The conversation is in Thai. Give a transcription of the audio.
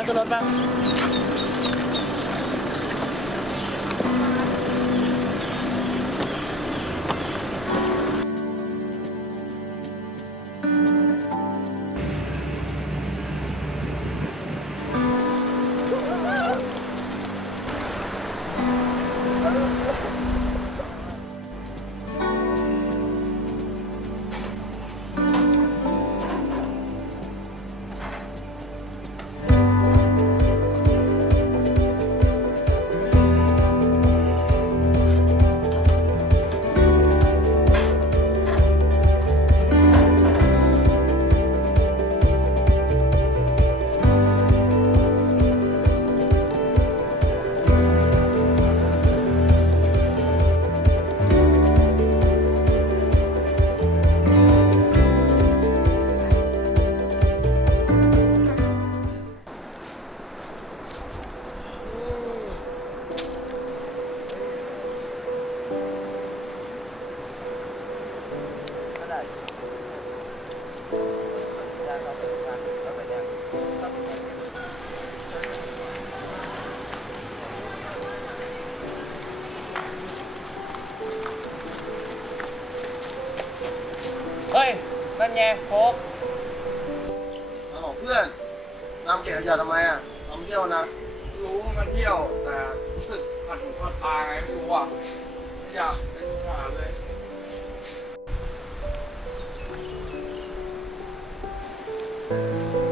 เนี่ยขึ้นรถป่ะเฮ้ยนั่นไงโฟกเพื่อนนำเก็บขยะทำไมอ่ะทำเที่ยวนะรู้ว่ามันเที่ยวแต่รู้สึกขัดหูขัดตาไงไม่รู้อ่ะอยากเป็นทหารเลย